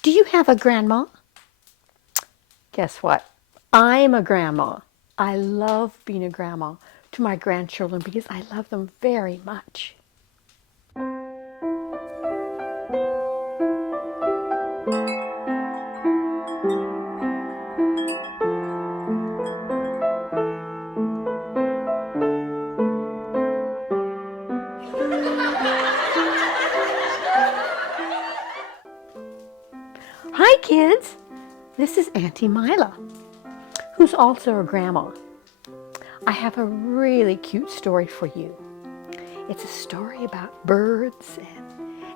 Do you have a grandma? Guess what? I'm a grandma. I love being a grandma to my grandchildren because I love them very much. Hi, kids. This is Auntie Mila, who's also a grandma. I have a really cute story for you. It's a story about birds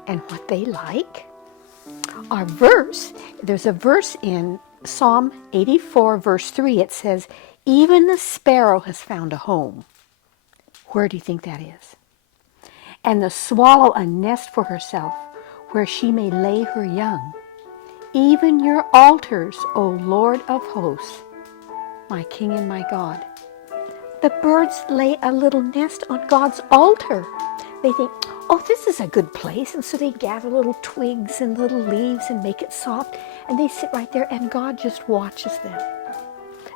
and what they like. There's a verse in Psalm 84, verse 3. It says, even the sparrow has found a home. Where do you think that is? And the swallow a nest for herself, where she may lay her young. Even your altars, O Lord of hosts, my King and my God. The birds lay a little nest on God's altar. They think, oh, this is a good place. And so they gather little twigs and little leaves and make it soft. And they sit right there and God just watches them.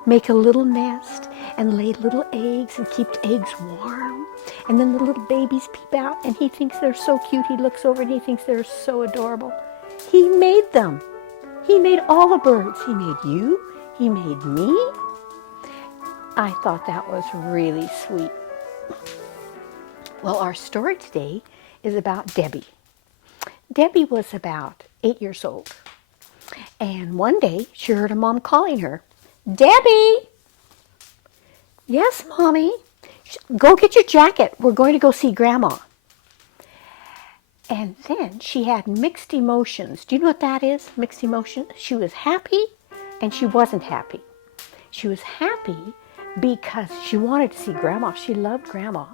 Make a little nest and lay little eggs and keep the eggs warm. And then the little babies peep out and he thinks they're so cute. He looks over and he thinks they're so adorable. He made them. He made all the birds. He made you. He made me. I thought that was really sweet. Well, our story today is about Debbie. Debbie was about 8 years old. And one day she heard her mom calling her, Debbie! Yes, Mommy? Go get your jacket. We're going to go see Grandma. And then she had mixed emotions. Do you know what that is, mixed emotions? She was happy and she wasn't happy. She was happy because she wanted to see Grandma. She loved Grandma.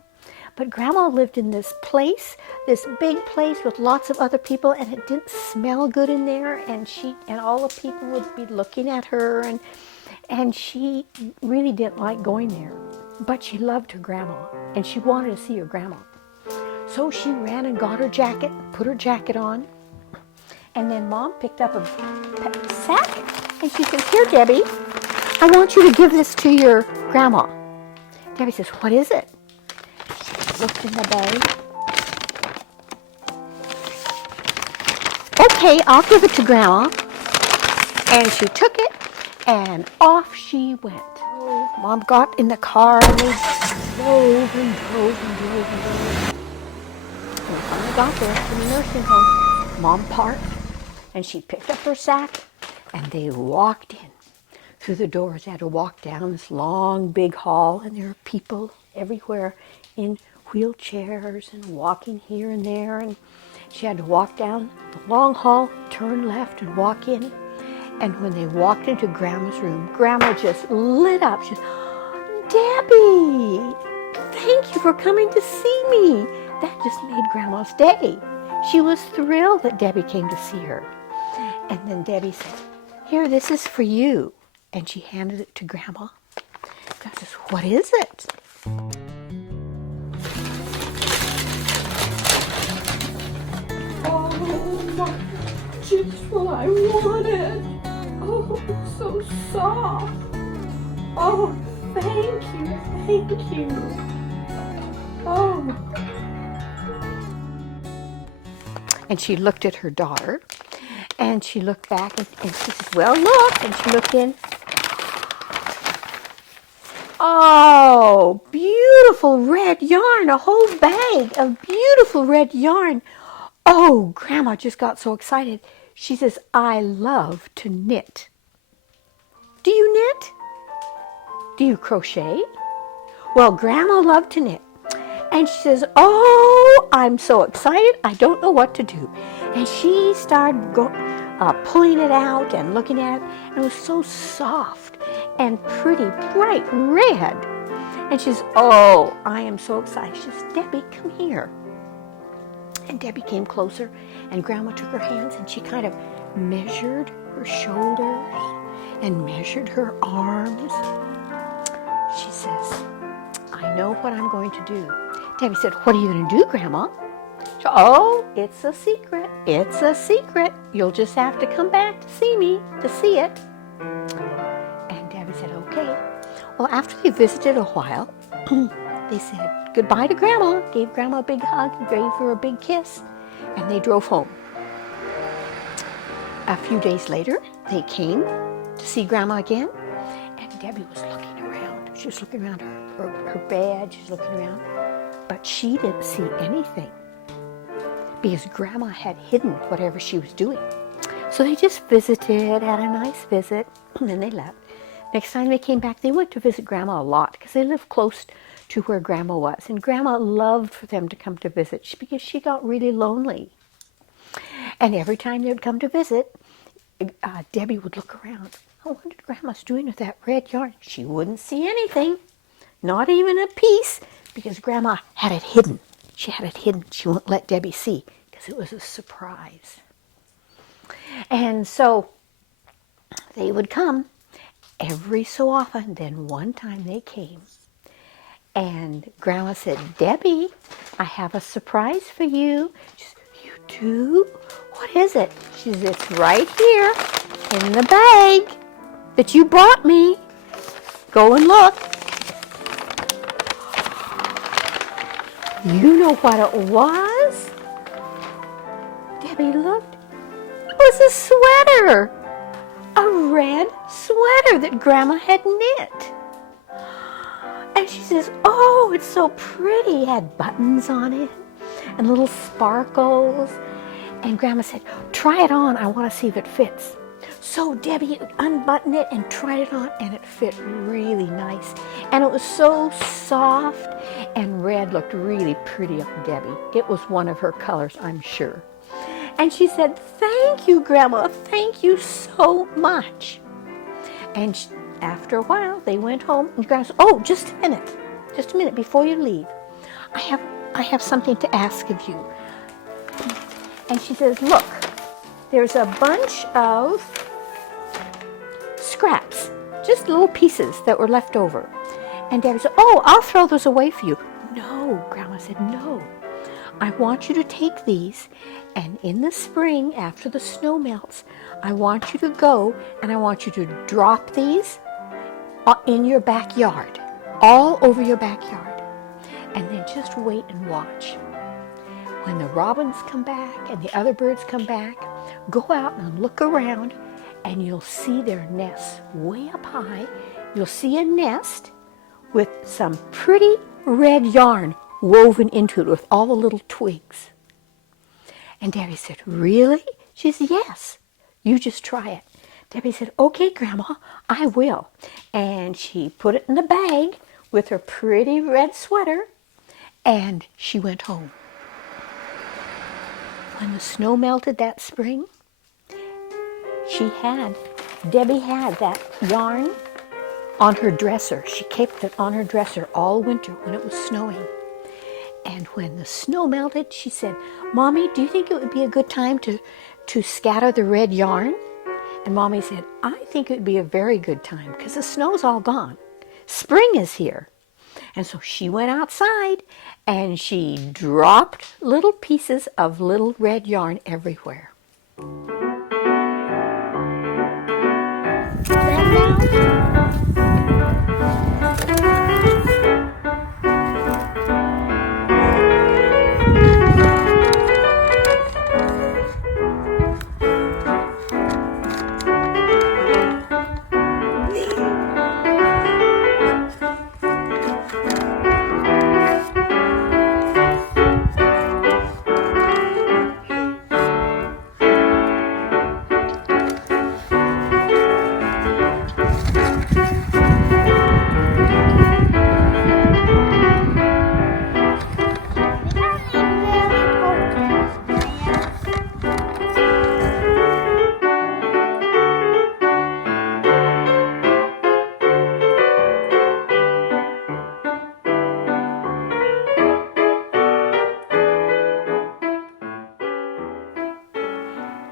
But Grandma lived in this place, this big place with lots of other people, and it didn't smell good in there, and all the people would be looking at her, and she really didn't like going there. But she loved her Grandma, and she wanted to see her Grandma. So she ran and got her jacket, put her jacket on, and then Mom picked up a sack, and she says, here, Debbie, I want you to give this to your Grandma. Debbie says, what is it? She looked in the bag. Okay, I'll give it to Grandma. And she took it, and off she went. Mom got in the car, and they drove and drove and drove and drove. And they finally got there to the nursing home. Mom parked, and she picked up her sack, and they walked in. Through the doors, they had to walk down this long, big hall, and there were people everywhere in wheelchairs and walking here and there. And she had to walk down the long hall, turn left, and walk in. And when they walked into Grandma's room, Grandma just lit up. She said, Debbie, thank you for coming to see me. That just made Grandma's day. She was thrilled that Debbie came to see her. And then Debbie said, here, this is for you. And she handed it to Grandma. Grandma says, what is it? Oh, just what I wanted. Oh, so soft. Oh, thank you. Oh. And she looked at her daughter, and she looked back, and she said, well, look. And she looked in. Oh, beautiful red yarn, a whole bag of beautiful red yarn. Oh, Grandma just got so excited. She says, I love to knit. Do you knit? Do you crochet? Well, Grandma loved to knit. And she says, oh, I'm so excited, I don't know what to do. And she started pulling it out and looking at it, and it was so soft and pretty, bright red. And she says, oh, I am so excited. She says, Debbie, come here. And Debbie came closer, and Grandma took her hands, and she kind of measured her shoulders and measured her arms. She says, I know what I'm going to do. Debbie said, what are you going to do, Grandma? Oh, it's a secret. It's a secret. You'll just have to come back to see me to see it. And Debbie said, okay. Well, after they visited a while, they said goodbye to Grandma, gave Grandma a big hug, gave her a big kiss, and they drove home. A few days later, they came to see Grandma again, and Debbie was looking around. She was looking around her bed, she was looking around, but she didn't see anything because Grandma had hidden whatever she was doing. So they just visited, had a nice visit, and then they left. Next time they came back, they went to visit Grandma a lot because they lived close to where Grandma was. And Grandma loved for them to come to visit because she got really lonely. And every time they would come to visit, Debbie would look around. Oh, what did Grandma's doing with that red yarn? She wouldn't see anything, not even a piece, because Grandma had it hidden. She had it hidden. She wouldn't let Debbie see because it was a surprise. And so they would come every so often. Then one time they came, and Grandma said, Debbie, I have a surprise for you. She said, you do? What is it? She said, it's right here in the bag that you brought me. Go and look. You know what it was? Debbie looked. It was a sweater. A red sweater that Grandma had knit. And she says, oh, it's so pretty. It had buttons on it and little sparkles. And Grandma said, try it on. I want to see if it fits. So Debbie unbuttoned it and tried it on, and it fit really nice. And it was so soft, and red looked really pretty on Debbie. It was one of her colors, I'm sure. And she said, thank you, Grandma. Thank you so much. And after a while, they went home, and Grandma said, oh, just a minute before you leave. I have something to ask of you. And she says, look, there's a bunch of scraps, just little pieces that were left over. And Debbie said, oh, I'll throw those away for you. No, Grandma said, no. I want you to take these, and in the spring, after the snow melts, I want you to go and I want you to drop these in your backyard, all over your backyard, and then just wait and watch. When the robins come back and the other birds come back, go out and look around, and you'll see their nests way up high. You'll see a nest with some pretty red yarn woven into it with all the little twigs. And Debbie said, really? She said, yes, you just try it. Debbie said, okay, Grandma, I will. And she put it in the bag with her pretty red sweater, and she went home. When the snow melted that spring, Debbie had that yarn on her dresser. She kept it on her dresser all winter when it was snowing. And when the snow melted, she said, Mommy, do you think it would be a good time to scatter the red yarn? And Mommy said, I think it would be a very good time because the snow's all gone. Spring is here. And so she went outside and she dropped little pieces of little red yarn everywhere.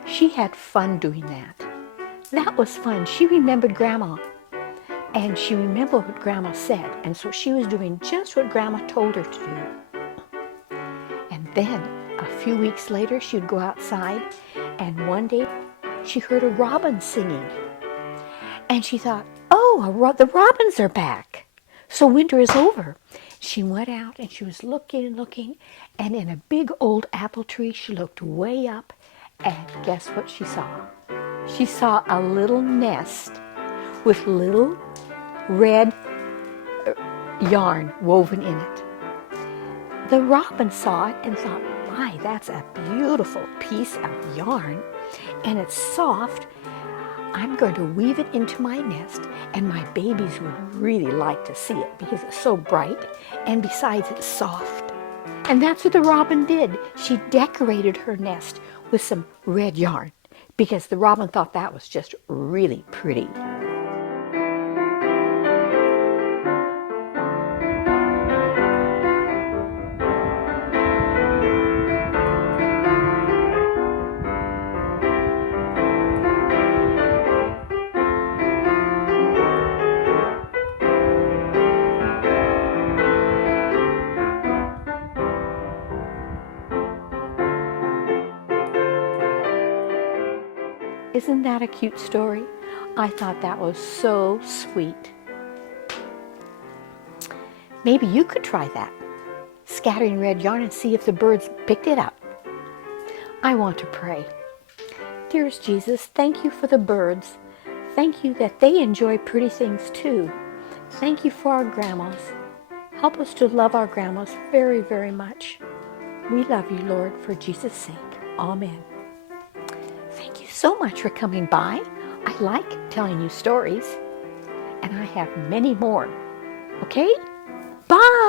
She had fun doing that. That was fun. She remembered Grandma, and she remembered what Grandma said, and so she was doing just what Grandma told her to do. And then, a few weeks later, she would go outside, and one day she heard a robin singing. And she thought, oh, the robins are back. So winter is over. She went out and she was looking and looking, and in a big old apple tree, she looked way up, and guess what she saw? She saw a little nest with little red yarn woven in it. The robin saw it and thought, my, that's a beautiful piece of yarn, and it's soft. I'm going to weave it into my nest, and my babies would really like to see it because it's so bright, and besides it's soft. And that's what the robin did. She decorated her nest with some red yarn because the robin thought that was just really pretty. Isn't that a cute story? I thought that was so sweet. Maybe you could try that, scattering red yarn and see if the birds picked it up. I want to pray. Dearest Jesus, thank you for the birds. Thank you that they enjoy pretty things too. Thank you for our grandmas. Help us to love our grandmas very, very much. We love you, Lord, for Jesus' sake. Amen. Thank you so much for coming by. I like telling you stories, and I have many more. Okay? Bye!